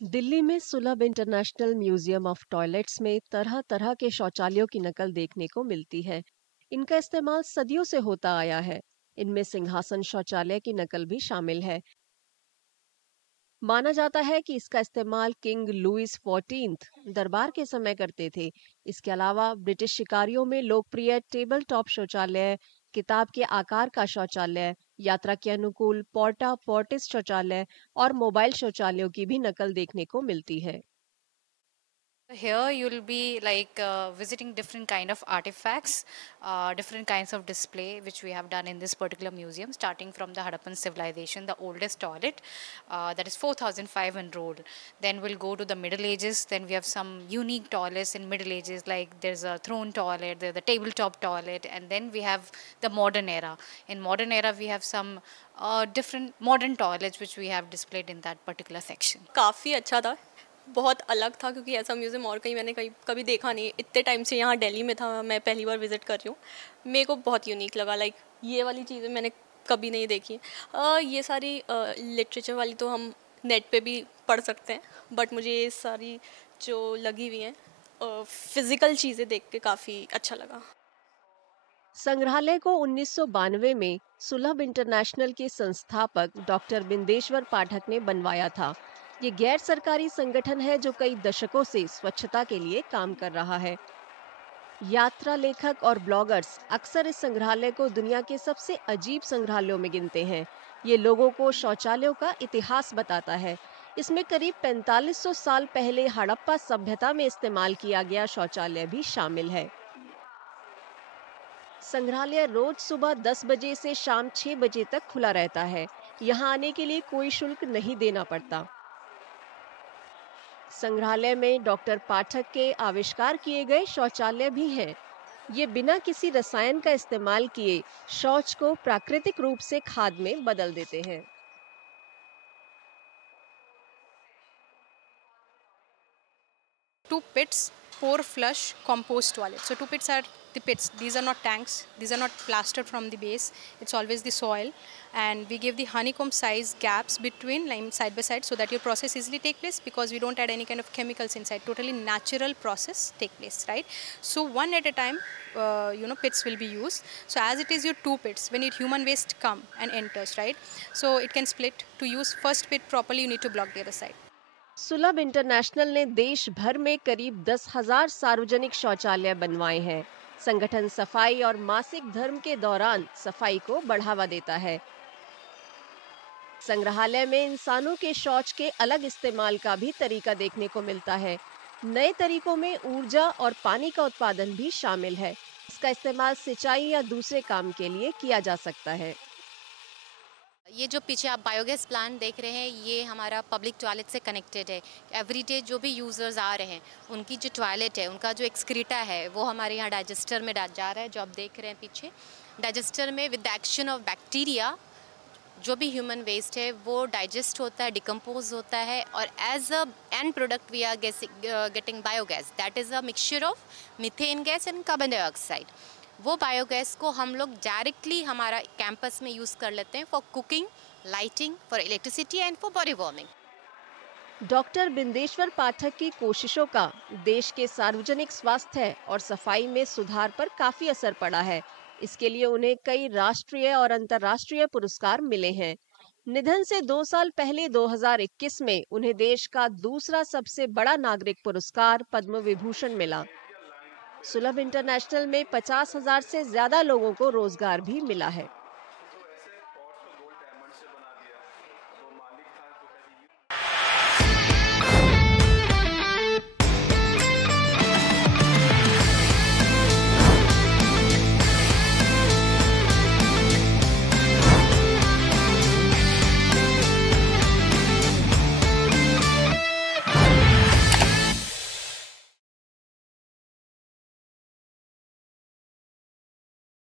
दिल्ली में सुलभ international museum of toilets में तरह तरह के शौचालयों की नकल देखने को मिलती है। इनका इस्तेमाल सदियों से होता आया है। इनमें सिंहासन शौचालय की नकल भी शामिल है। माना जाता है कि इसका इस्तेमाल किंग लुइस 14th दरबार के समय करते थे। इसके अलावा ब्रिटिश शिकारियों में लोकप्रिय टेबल टॉप शौचालय, किताब के आकार का शौचालय, यात्रा के अनुकूल पोर्टा पोर्टिस शौचालय और मोबाइल शौचालयों की भी नकल देखने को मिलती है। Here you'll be like visiting different kind of artifacts, different kinds of display which we have done in this particular museum, starting from the Harappan civilization, the oldest toilet that is 4005 enrolled. Then we'll go to the Middle Ages. Then we have some unique toilets in Middle Ages, like there's a throne toilet, there's the tabletop toilet, and then we have the modern era. In modern era, we have some different modern toilets which we have displayed in that particular section. काफ़ी अच्छा था, बहुत अलग था क्योंकि ऐसा museum और कहीं मैंने कहीं कभी देखा नहीं। इतने टाइम से यहाँ दिल्ली में था, मैं पहली बार विज़िट कर रही हूँ। मेरे को बहुत यूनिक लगा, लाइक ये वाली चीज़ें मैंने कभी नहीं देखी। ये सारी लिटरेचर वाली तो हम नेट पे भी पढ़ सकते हैं, बट मुझे ये सारी जो लगी हुई हैं फिज़िकल चीज़ें देख के काफ़ी अच्छा लगा। संग्रहालय को 1992 में सुलभ इंटरनेशनल के संस्थापक डॉक्टर बिंदेश्वर पाठक ने बनवाया था। ये गैर सरकारी संगठन है जो कई दशकों से स्वच्छता के लिए काम कर रहा है। यात्रा लेखक और ब्लॉगर्स अक्सर इस संग्रहालय को दुनिया के सबसे अजीब संग्रहालयों में गिनते हैं। ये लोगों को शौचालयों का इतिहास बताता है। इसमें करीब 4500 साल पहले हड़प्पा सभ्यता में इस्तेमाल किया गया शौचालय भी शामिल है। संग्रहालय रोज सुबह 10 बजे से शाम 6 बजे तक खुला रहता है। यहाँ आने के लिए कोई शुल्क नहीं देना पड़ता। संग्रहालय में डॉक्टर पाठक के आविष्कार किए गए शौचालय भी हैं। ये बिना किसी रसायन का इस्तेमाल किए शौच को प्राकृतिक रूप से खाद में बदल देते हैं। Two pits, pour flush, compost toilet. So two pits are the pits. These are not tanks. These are not plastered from the base. It's always the soil, and we give the honeycomb size gaps between line side by side so that your process easily take place because we don't add any kind of chemicals inside. Totally natural process take place, right? So one at a time, pits will be used. So as it is your two pits, when your human waste come and enters, right? So it can split. To use first pit properly, you need to block the other side. सुलभ international ने देश भर में करीब 10,000 सार्वजनिक शौचालय बनवाए हैं। संगठन सफाई और मासिक धर्म के दौरान सफाई को बढ़ावा देता है। संग्रहालय में इंसानों के शौच के अलग इस्तेमाल का भी तरीका देखने को मिलता है। नए तरीकों में ऊर्जा और पानी का उत्पादन भी शामिल है। इसका इस्तेमाल सिंचाई या दूसरे काम के लिए किया जा सकता है। ये जो पीछे आप बायोगैस प्लांट देख रहे हैं, ये हमारा पब्लिक टॉयलेट से कनेक्टेड है। एवरीडे जो भी यूज़र्स आ रहे हैं, उनकी जो टॉयलेट है, उनका जो एक्सक्रीटा है, वो हमारे यहाँ डाइजेस्टर में जा रहा है, जो आप देख रहे हैं पीछे। डाइजेस्टर में with the action of bacteria जो भी ह्यूमन वेस्ट है वो डाइजेस्ट होता है, डिकम्पोज होता है, और as a end product we are getting biogas that is a mixture of methane gas and carbon dioxide. वो बायोगैस को हम लोग डायरेक्टली हमारा कैंपस में यूज़ कर लेते हैं for cooking, lighting, for electricity and for body warming. Doctor Bindeshwar Pathak की कोशिशों का देश के सार्वजनिक स्वास्थ्य और सफाई में सुधार पर काफी असर पड़ा है। इसके लिए उन्हें कई राष्ट्रीय और अंतर्राष्ट्रीय पुरस्कार मिले हैं। निधन से 2 साल पहले 2021 में उन्हें देश का दूसरा सबसे बड़ा नागरिक पुरस्कार पद्म विभूषण मिला। सुलभ इंटरनेशनल में 50,000 से ज्यादा लोगों को रोजगार भी मिला है।